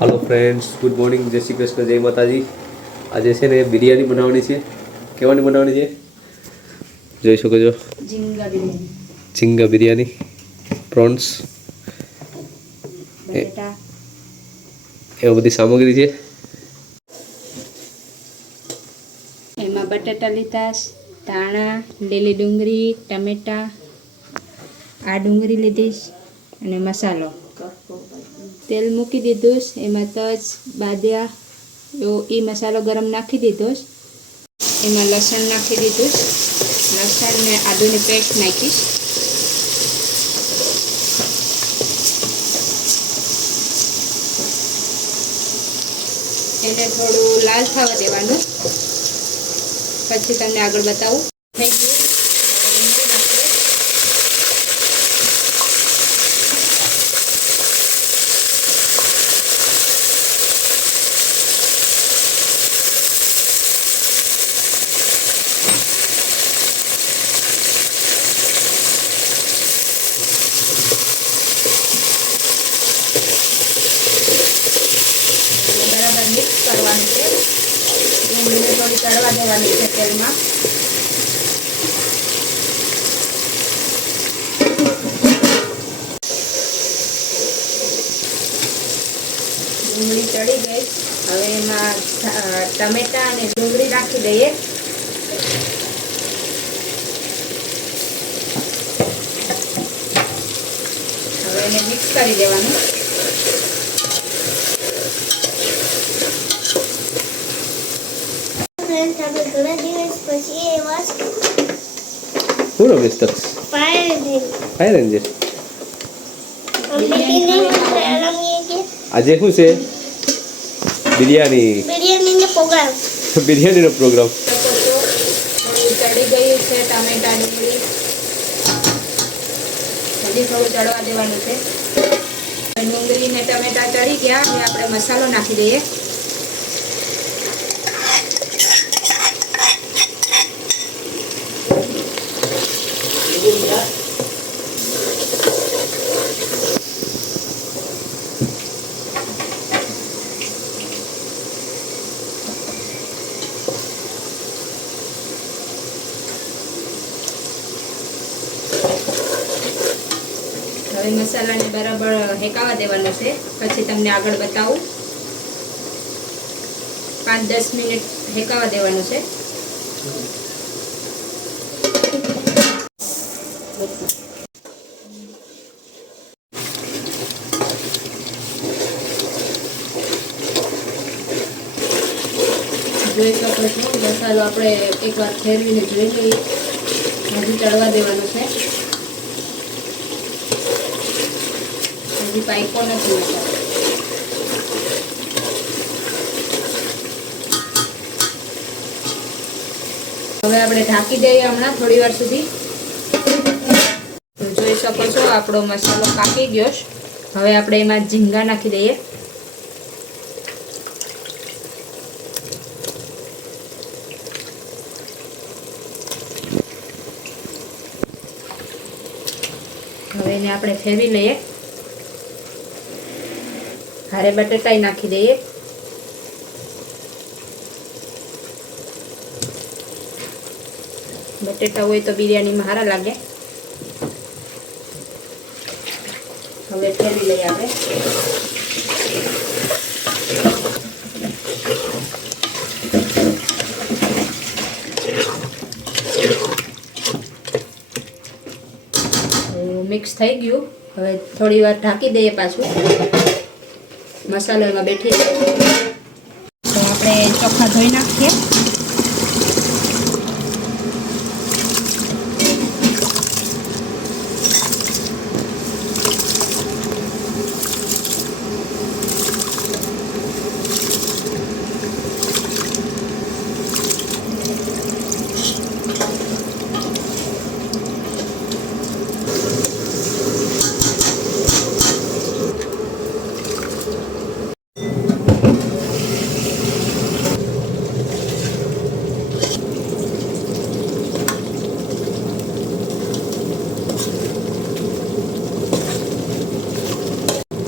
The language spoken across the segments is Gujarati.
હાલો ફ્રેન્ડ્સ ગુડ મોર્નિંગ જય શ્રી કૃષ્ણ જય માતાજી. આજે છે ને બિરયાની બનાવવાની છે. કેવાની બનાવવાની છે? જોઈ શકો છો. ઝીંગા બિરયાની. પ્રોન્સ એવી બધી સામગ્રી છે. એમાં બટેટા લીધા ધાણા લીલી ડુંગળી ટમેટા. આ ડુંગળી લીધીશ અને મસાલો. તેલ મૂકી દીધું છે. એમાં તજ, બાદિયા એ મસાલો ગરમ નાખી દીધો. એમાં લસણ નાખી દીધું છે. લસણ ને આદુની પેસ્ટ નાખીશ એને થોડું લાલ થવા દેવાનું પછી તમને આગળ બતાવું થઈ ગયું હવે ડુંગળી નાખીએ. એટલે બરાબર મિક્સ કરવાનું છે ડુંગળીને થોડી ચડવા દેવાની છે તેલમાં. ડુંગળી ચડી ગઈ. હવે એમાં ટમેટા અને ડુંગળી નાખી દઈએ. હવે એને મિક્સ કરી દેવાનું. ફ્રેન્ડ આપણે ઘણા દિવસ પછી એવા શું રમેશ તક્ષ ફાયર ફાયર એન્જિન અમને રમીએ કે આજે શું છે બિરયાની બિરયાનીનો પ્રોગ્રામ બિરયાનીનો પ્રોગ્રામ શકો છો થોડી ચડી ગઈ છે ટામેટા ડુંગળી હજી થોડું ચડવા દેવાનું છે ડુંગળી ને ટમેટા ચડી ગયા હવે આપણે મસાલો નાખી દઈએ હવે મસાલાને બરાબર હેકાવા દેવાનો છે. પછી તમને આગળ બતાવું. પાંચ દસ મિનિટ હેકાવા દેવાનું છે. જોઈ શકો છો, મસાલો આપણે એકવાર ફેરવીને જોઈ લઈએ. હજી ચડવા દેવાનો છે. પાઇપો નથી મસાલો હવે આપણે ઢાંકી દઈએ હમણાં થોડી વાર સુધી. જોઈ શકો છો, આપણો મસાલો પાકી ગયો હવે આપણે એમાં ઝીંગા નાખી દઈએ. હવે એને આપણે ફેરવી લઈએ. હારે બટેટાઈ નાખી દઈએ બટેટા હોય તો બિરયાનીમાં સારા લાગે હવે ફેરવી લઈએ આપણે મિક્સ થઈ ગયું. હવે થોડી વાર ઢાંકી દઈએ પાછું. મસાલો એમાં બેઠી. તો આપણે ચોખા ધોઈ નાખીએ.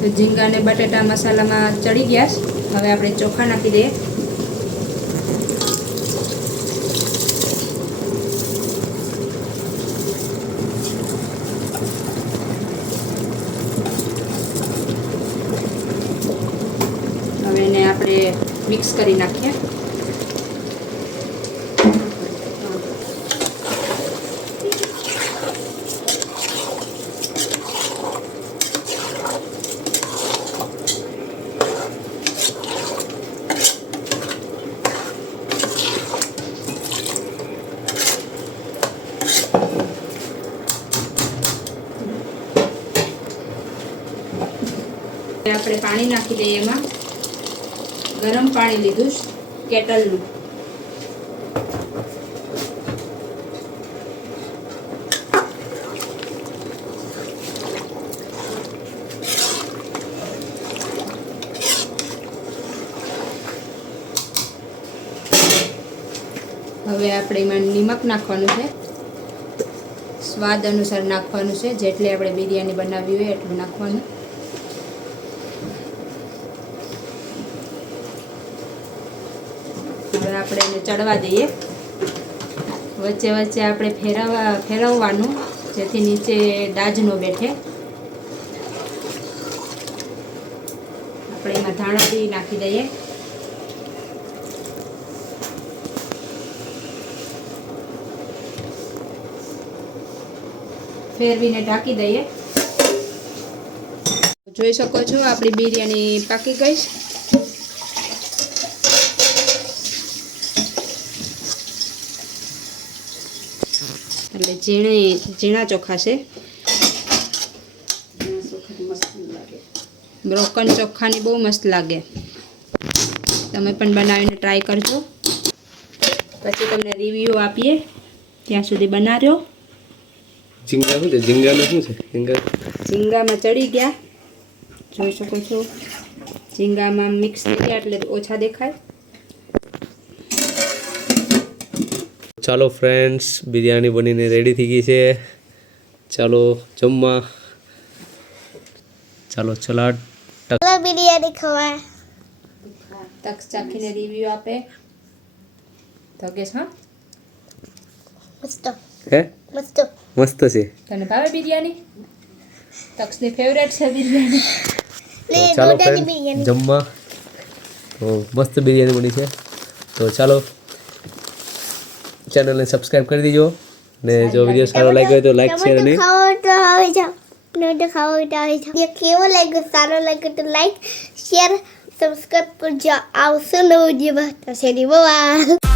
અને બટેટા મસાલામાં ચડી ગયા છે. હવે આપણે ચોખા નાખી દઈએ હવે એને આપણે મિક્સ કરી નાખીએ આપણે પાણી નાખી દઈએ એમાં. ગરમ પાણી લીધું કેટલનું હવે આપણે એમાં નિમક નાખવાનું છે. સ્વાદ અનુસાર નાખવાનું છે, જેટલી આપણે બિરયાની બનાવી હોય એટલું નાખવાનું. આપણે એને ચડવા દઈએ. વચ્ચે વચ્ચે આપણે ફેરવવા, ફેરવવાનું, જેથી નીચે દાજ ન બેઠે. આપણે એમાં ધાણા બી નાખી દઈએ. ફેરવીને ઢાંકી દઈએ. જોઈ શકો છો, આપણી બિરયાની પાકી ગઈ એટલે ઝીણે ઝીણા ચોખા છે. બ્રોકન ચોખાની બહુ મસ્ત લાગે. તમે પણ બનાવીને ટ્રાય કરજો. પછી તમને રિવ્યૂ આપીએ ત્યાં સુધી બનાવ્યો. ઝીંગા શું છે? ઝીંગામાં શું છે? ઝીંગા? ઝીંગામાં ચડી ગયા. જોઈ શકો છો. ઝીંગામાં મિક્સ થઈ ગયા એટલે ઓછા દેખાય. ચાલો ફ્રેન્ડ્સ બિરયાની બનીને રેડી થઈ ગઈ છે. ચાલો જમવા. ચાલો ચલાટ ચાલો બિરયાની ખવા તક ચાખીને રિવ્યુ આપે. તો કે હા? મસ્ત. હે? મસ્ત. મસ્ત છે. તને ભાવે બિરયાની? તક્ષની ફેવરેટ છે બિરયાની. ચાલો ફ્રેન્ડ બિરયાની. જમવા. તો મસ્ત બિરયાની બની છે. તો ચાલો ચેનલને સબસ્ક્રાઈબ કરી દીજો ને જો વીડિયો સારો લાગ્યો હોય તો લાઈક શેર અને કેવો લાગ્યો સારો લાગ્યો તો લાઈક શેર સબસ્ક્રાઈબ કરજો. આવશે નવો શેરી બવા